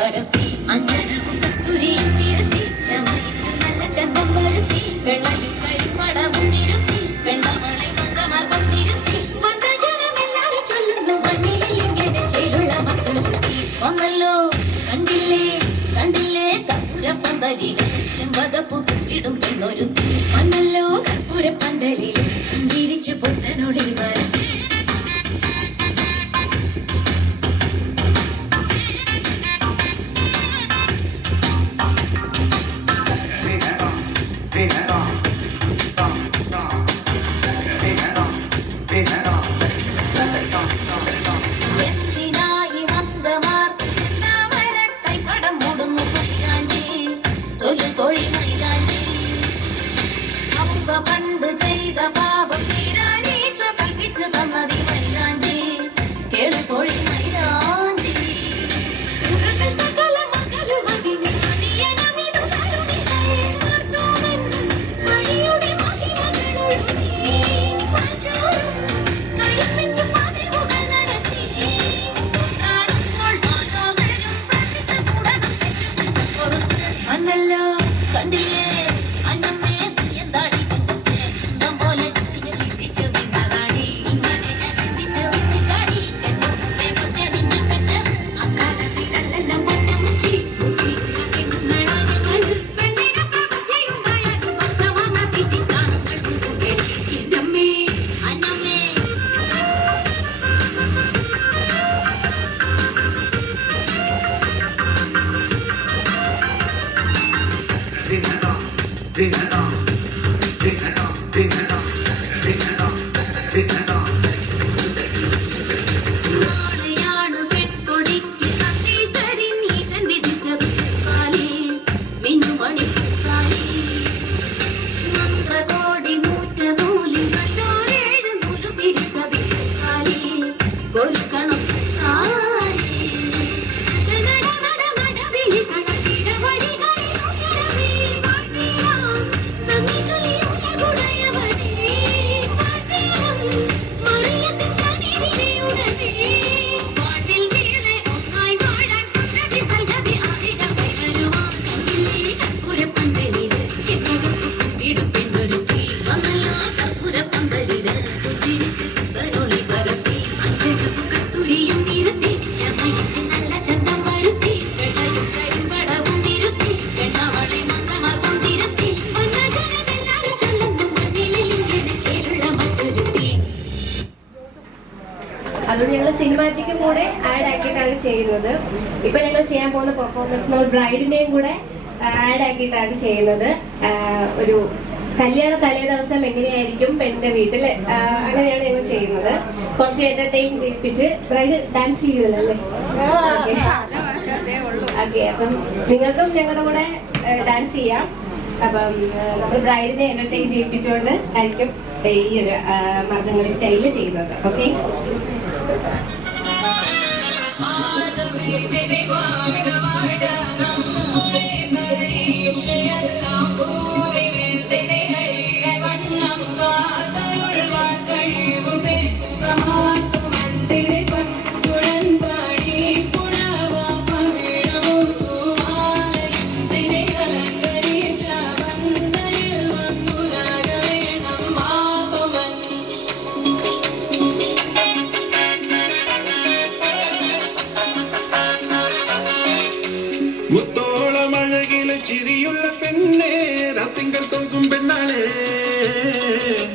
പരത്തി അഞ്ജനവും കസ്തൂരിയും നിരത്തി ചമയിച്ചു നല്ല ചന്തം വരുത്തി വെള്ളയും കരിപ്പടവും നിരത്തി പെണ്ണവളെ മങ്കമാർ കൊണ്ടിരുത്തി വന്ന ജനമെല്ലാരും ചൊല്ലുന്നു മണ്ണിൽ ഇങ്ങനെ ചേലുള്ള മറ്റൊരുത്തി വന്നല്ലോ കണ്ടില്ലേ കണ്ടില്ലേ കർപ്പൂരപ്പന്തലിൽ ചെമ്പകപ്പൂ ഇടും പെണ്ണൊരുത്തി വന്നല്ലോ കർപ്പൂരപ്പന്തലിൽ പുഞ്ചിരിച്ചു പുത്തനൊളി വരത്തി പണ്ട് ചെയ്ത പാപം തീരാനീശ കൽപ്പിച്ചു തന്നതി മൈലാഞ്ചി കേളു തൊഴി മൈലാഞ്ചി സകല മകളുവതിന് അണിയണമിതു തരുണിതേ മാർത്തോമൻ മണിയുടെ മഹിമകളൊഴുകി പാൽച്ചോറും കഴിപ്പിച്ചു പതിവുകൾ നടത്തി കാണുമ്പോൾ മാലോകരും പ്രാർത്ഥിച്ച കൂടണം പുറത്ത് വന്നല്ലോ കണ്ടില്ലേ അന്നമ്മേ അതുകൊണ്ട് ഞങ്ങൾ സിനിമാറ്റിക്കും കൂടെ ആഡ് ആക്കിയിട്ടാണ് ചെയ്യുന്നത്. ഇപ്പൊ ഞങ്ങൾ ചെയ്യാൻ പോകുന്ന പെർഫോമൻസ് നമ്മൾ ബ്രൈഡിനെയും കൂടെ ആഡ് ആക്കിയിട്ടാണ് ചെയ്യുന്നത്. ഒരു കല്യാണ തലേ ദിവസം എങ്ങനെയായിരിക്കും പെണ്ണിന്റെ വീട്ടിൽ, അങ്ങനെയാണ് ഞങ്ങൾ ചെയ്യുന്നത്. കുറച്ച് എന്റർടൈൻ ചെയ്യിപ്പിച്ച് ബ്രൈഡ് ഡാൻസ് ചെയ്യുമല്ലോ അല്ലേ? ഓക്കെ, അപ്പം നിങ്ങൾക്കും ഞങ്ങളുടെ കൂടെ ഡാൻസ് ചെയ്യാം. അപ്പം നമ്മൾ ബ്രൈഡിനെ എന്റർടൈൻ ചെയ്യിപ്പിച്ചുകൊണ്ട് ആയിരിക്കും ഈ ഒരു മർദ്ദങ്ങളി സ്റ്റൈലിൽ ചെയ്യുന്നത്. ഓക്കെ, ചിരിയുള്ള പെണ്ണേ രാത്തിങ്കൾ തോൽക്കും പെണ്ണാളെ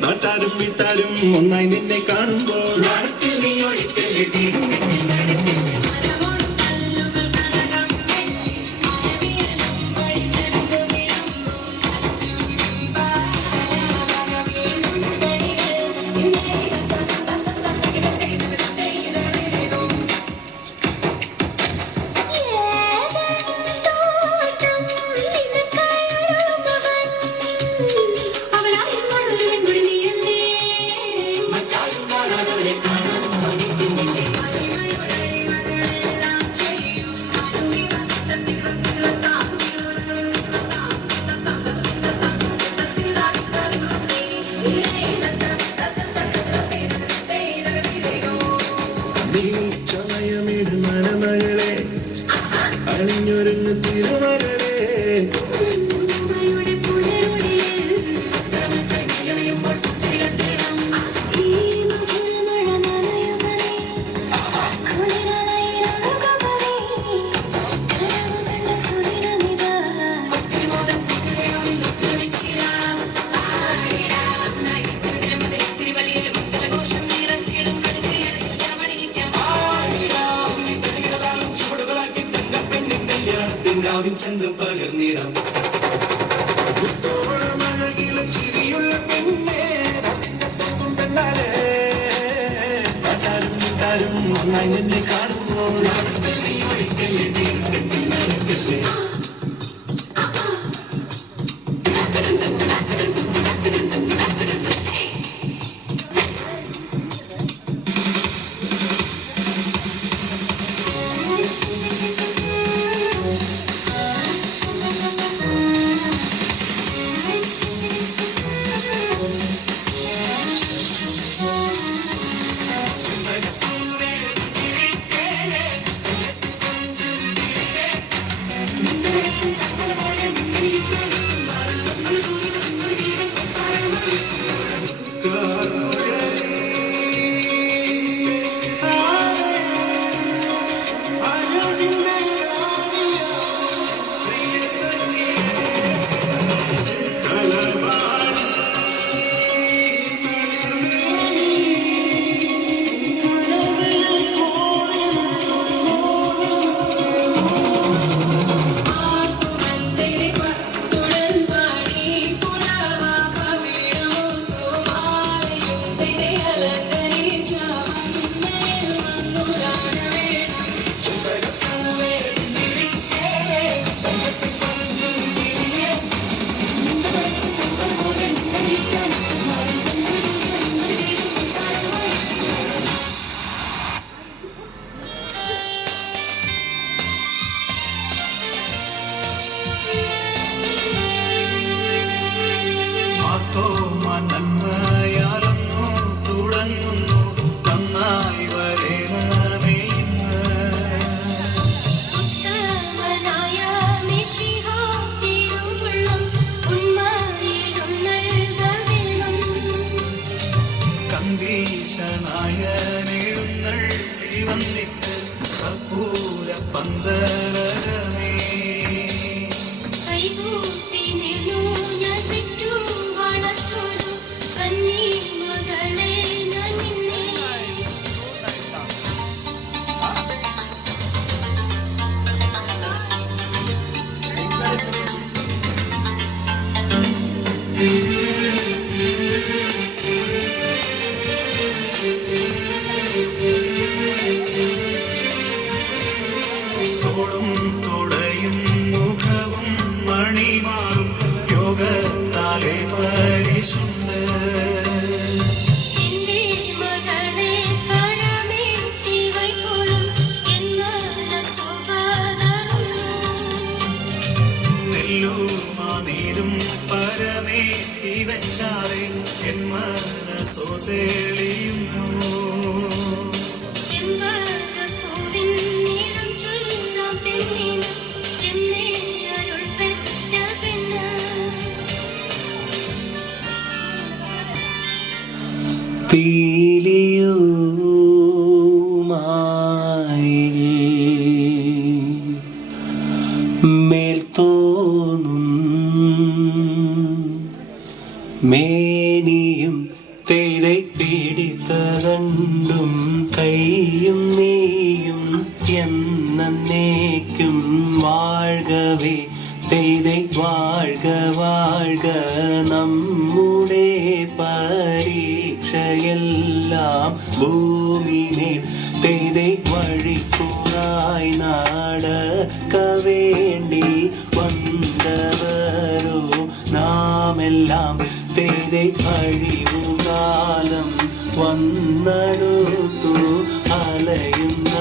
നാട്ടാരും വീട്ടാരും ഒന്നായി നിന്നെ കാണുമ്പോൾ നീ രാവിൽ ചന്തം പകർന്നിടാം മഴകിലെ ചിരിയുള്ള പെണ്ണേ പോകും പെണ്ണാലേ നാട്ടാരും ഒന്നായി നിന്നെ കാണുമ്പോൾ ഒരിക്കലേ തീർക്കല്ലേ നടക്കല്ലേ മേനിയും തേരെ പിടിത്തരണ്ടും കൈയും നീയും എന്നേക്കും വാഴ്കവേ തേരെ വാഴ്ക വാഴ്ക നമ്മുടെ പരീക്ഷയെല്ലാം ഭൂമിമേൽ തേരെ വഴിക്കുറായി നടക്ക വേണ്ടി വന്നവരോ നാമെല്ലാം തേരെ അഴിവുകാലം വന്നടുത്തു അലയുന്ന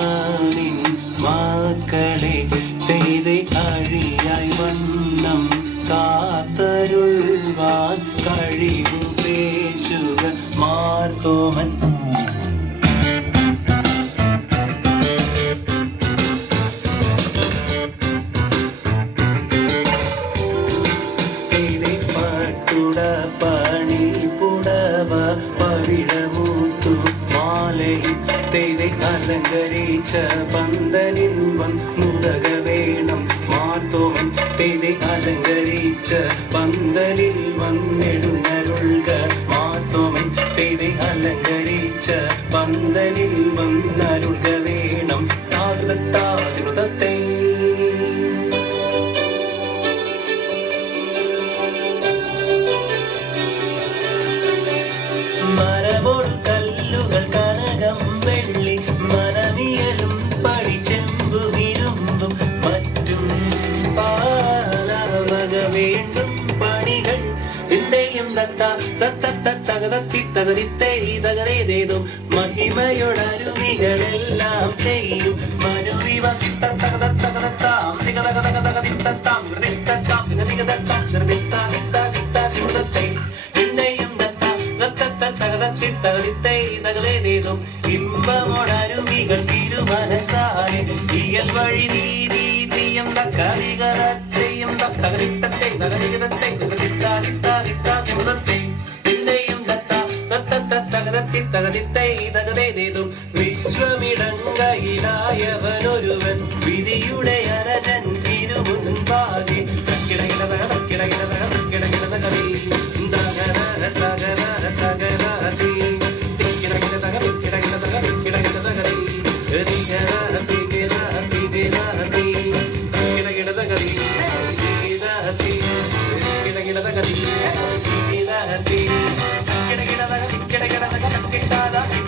നിൻ മക്കളെ തേരെ അഴിയായി വണ്ണം കാത്തരുൾവാൻ കഴിവു പേശുക മാർത്തോമൻ. അലങ്കരിച്ച പന്തലിൽ വന്നുതക വേണം മാർത്തോമൻ തേതെ അലങ്കരിച്ച പന്തലിൽ വന്നെടുന്നരുൾക മാർത്തോമൻ തേതെ അലങ്കരിച്ച പന്തലിൽ വന്നരുൾക വേണം താകൃതത്തെ തകതേതും മഹിമയോടരുവികളെല്ലാം ചെയ്യും ഇമ്പമോടരുവികൾ തിരുമനസാലെ ഇയൽ വഴി നീതിയും തക്കറികരത്തെയും തകതിത്തത്തെ തകതികതത്തെ തകതിത്താതിത്താതിത്താതിമുതത്തെ പിന്നെയും തകതിത്തൈതകതേതും വിശ്വമിടങ്കയിലായവനൊരുവൻ വിധിയുടെ അരജൻ തിരുമുൻപാകെ തകിടകിടതകതകിടകിടതകതകിടകിടതകതി തകര തകര തകരാതി തിക്കിടകിടതകതിക്കിടകിടതകതിക്കിടകിടതകതി തികരാതി തികരാതി തികരാതി കിടകിടതകതി തികരാതി കിടകിടതകതി തികരാതി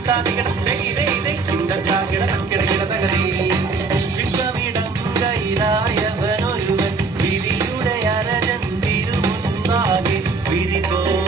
വിശ്വമിടങ്കയിലായവനൊരുവൻ വിധിയുടെ അരജൻ തിരുമുൻപാകെ വിധി പോലെ